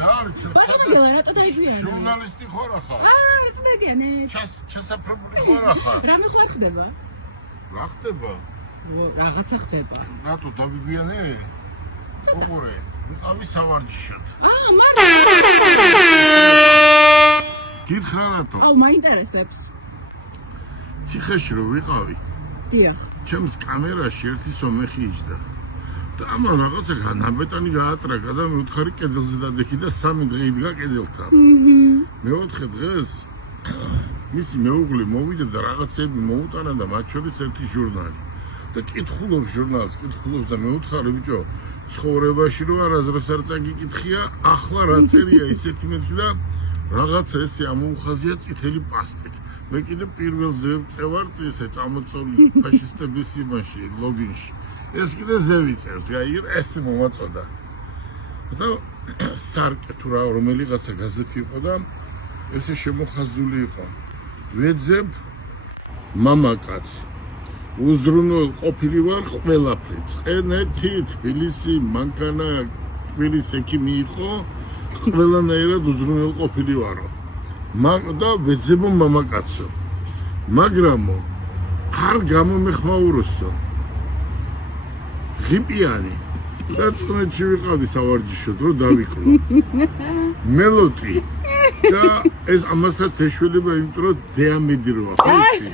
რატო დაიგვიანე? ჟურნალისტი ხარ ახლა? რატო დაიგვიანე? ჩასაფრებული ხარ ახლა? რამე ხარ ხდება? რა ხდება? რაღაცა ხდება. რატო დავიგვიანე? ოღონდ ვიყავი სავარჯიშოდ. მარტო. გითხრა რატო? მაინტერესებს. ციხეში რო ვიყავი. დიახ. ჩემს კამერაში ერთი სომეხი იჯდა. და ამან რაღაცა განაბეტანი გაატრაკა და მეუთხარი კედელზე დადექი და 3 დღე იდგა კედელთან. მეოთხე დღეს მისი მეუღლე მოვიდა და რაღაცები მოუტანა და მათ შორის ერთი ჟურნალი. და კითხულობს ჟურნალს, კითხულობს და მეუთხარი ბიჭო, ცხოვრებაში რო არასდროს არ წაგიკითხია, ახლა რა წერია ისეთი მეცი და რაღაცა ესე ამოუხაზია წითელი პასტით. მე კიდე პირველზე წევარ ესე წამოწოლი ფაშისტების იმაში, ლოგინში. ეს კიდე ზევიწევს, გაიგე, ესე მომაწოდა. და სარკე თუ რა რომელიღაცა გაზეთი იყო და ესე შემოხაზული იყო. ვეძებ მამაკაც უზრუნო ყოფილი ვარ ყველაფერი. წყენეთი, თბილისი, მანქანა, თბილისი ექიმი იყო, ყველანაირად უზრუნო ყოფილი ვარო. და ვეძებო მამაკაცო. მაგრამო არ გამომეხმაუროსო. ღიპიანი და წნეთში ვიყავი სავარჯიშოდ რო დავიკლო. მელოტი და ეს ამასაც ეშველება იმიტომ რომ დეამედიროა ხო იცი?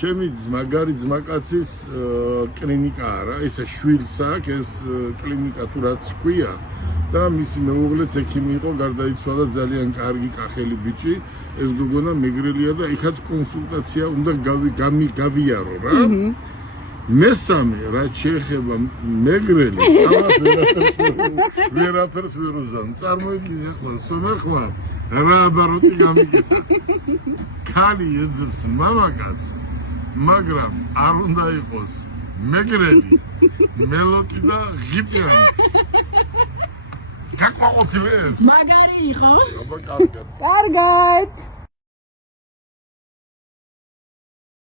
ჩემი მაგარი ძმაკაცის კლინიკა არა, ისა შვილს აქვს ეს კლინიკა თუ რაც ქვია და მისი მეუღლეც ექიმი იყო, გარდაიცვალა ძალიან კარგი კახელი ბიჭი, ეს გოგონა მეგრელია და იქაც კონსულტაცია უნდა გავიარო რა. მესამე რაც შეეხება მეგრელი, ვერაფერს ვერ უზან. წარმოიდგინე ახლა სომეხმა რა აბაროტი გამიკეთა. ქალი ეძებს მამაკაც, მაგრამ არ უნდა იყოს მეგრელი, მელოტი და ღიპიანი. გაკმაყოფილებს. მაგარი იყო. აბა კარგად. კარგად.